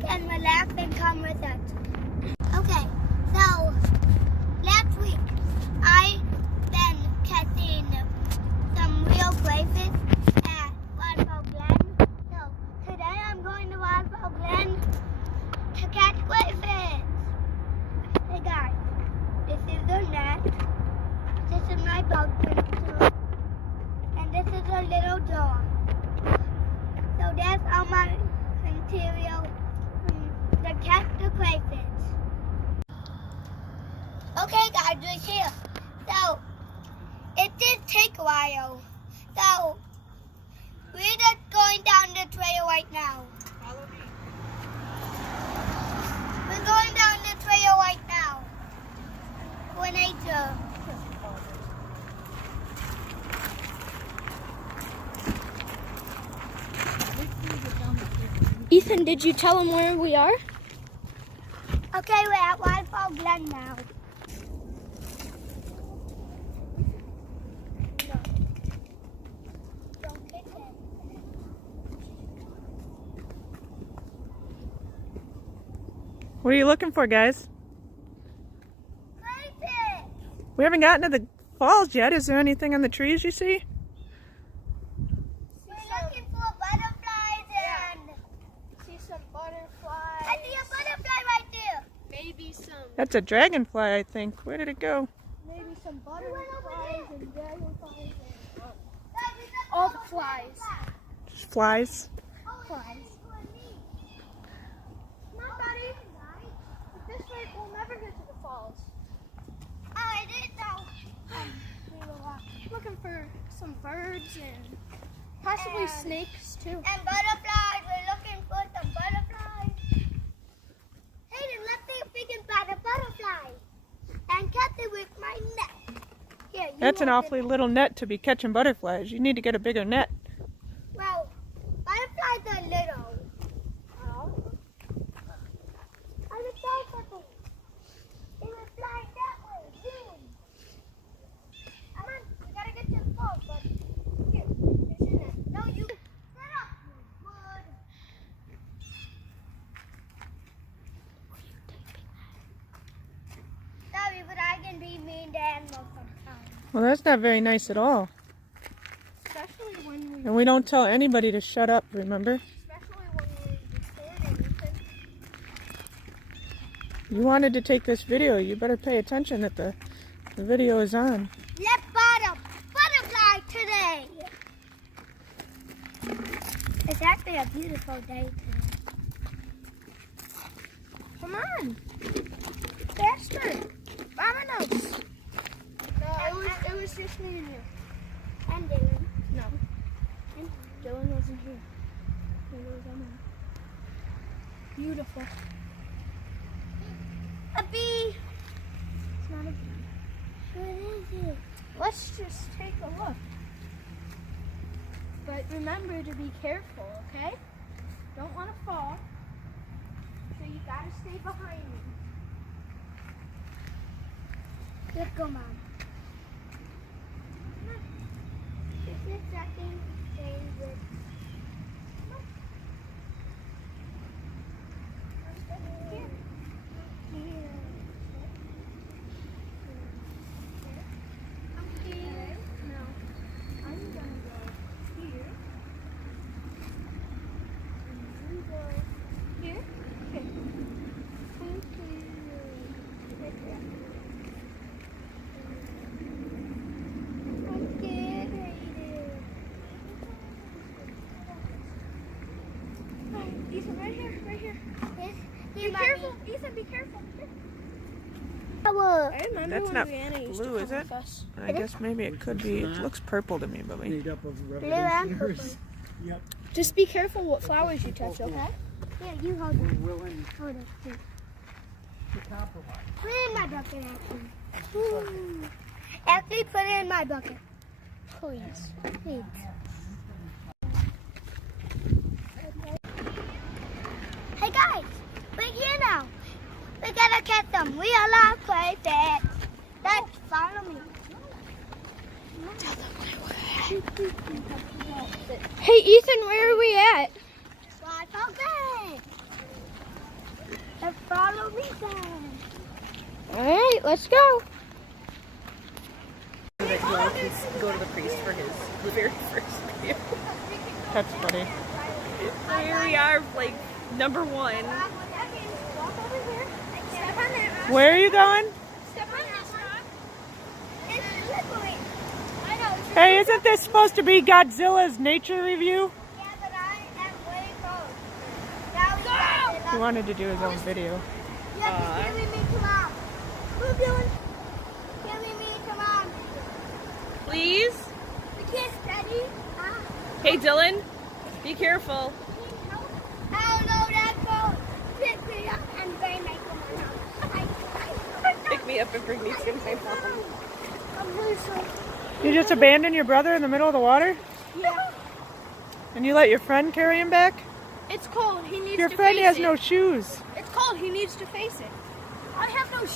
back and relax and come with us. Okay, so last week I been catching some real crayfish at Waterfall Glen. So today I'm going to Waterfall Glen to catch crayfish. Hey guys, this is the net. This is my boat pencil. And this is a little jar. So that's all my material to catch the crayfish. Okay guys, we're here. So it did take a while. So we're just going down the trail right now. Follow me. We're going down the trail right now. For nature. Ethan, did you tell him where we are? Okay, we're at Waterfall Glen now. No. Don't kick it. What are you looking for, guys? Crayfish! We haven't gotten to the falls yet. Is there anything on the trees you see? We're looking for butterflies and... See some butterflies. I see a butterfly right there. Maybe some. That's a dragonfly, I think. Where did it go? Maybe some butterflies and dragonflies and all the flies. Just flies. Flies. Come on, buddy. At this rate, we'll never get to the falls. Oh, I didn't know. We were looking for some birds and possibly And- snakes too. And butterflies. We're looking for some butterflies. Hayden, let's see if we can find a butterfly. And catch it with my net. Here, you That's an hold it. awfully little net to be catching butterflies. You need to get a bigger net. Well, butterflies are little. Oh. I was so something. It was flying that way. Boom. Come on, we gotta get to the falls, but here, it's in it. No, you set up. Wood. Sorry, but I can be mean to animals sometimes. Well, that's not very nice at all. Especially when we And we don't tell anybody to shut up, remember? especially when we're recording. You wanted to take this video. You better pay attention that the video is on. Let's spot a butterfly today. It's actually a beautiful day today. Come on. Faster. Vámonos. No, it was just me and you. And Dylan. No. Dylan wasn't here. He was on there. Beautiful. A bee. It's not a bee. What is it? Let's just take a look. But remember to be careful, okay? Don't want to fall. So you gotta stay behind me. Let's go, Mom. Is this second favorite? Here. Here. Here. No. I'm gonna go here. And you go here. Okay. I'm scared. Ethan, right here, right here. Here, Be careful, Ethan, be careful. Mommy. I remember That's when not Rihanna used blue, to is come it? with us. I guess maybe it could be. It looks purple to me, but we... Made up of and revolutionaries. Yep. Just be careful what flowers you touch, okay? Here, you hold We're it. willing Hold it. Here. to compromise. Put it in my bucket, actually. Actually, put it in my bucket. Please. Please. Hey guys, we're here now. We gotta catch some real life crayfish. Let's follow me. Hey Ethan, where are we at? Waterfall Glen. right, let's go. That he can go to the priest for his very first video. That's funny. So here we are, like, number 1. Walk over here. Step on that rock. Where are you going? Step on that rock. It's slippery. I know. Hey, isn't this supposed to be Godzilla's nature review? Yeah, but I am way cold. Now we got it. He wanted to do his own video. Yeah, just carry me to mom. Move, Dylan. Carry me to mom. Please? The kid's steady. Hey, Dylan, be careful. Oh no, that boat. Pick me up and bring me to my mom. Pick me up and bring me to my mom. I'm really sorry. You just abandoned your brother in the middle of the water? Yeah. And you let your friend carry him back? It's cold. He needs Your to friend face has it. no shoes. It's cold. He needs to face it. I have no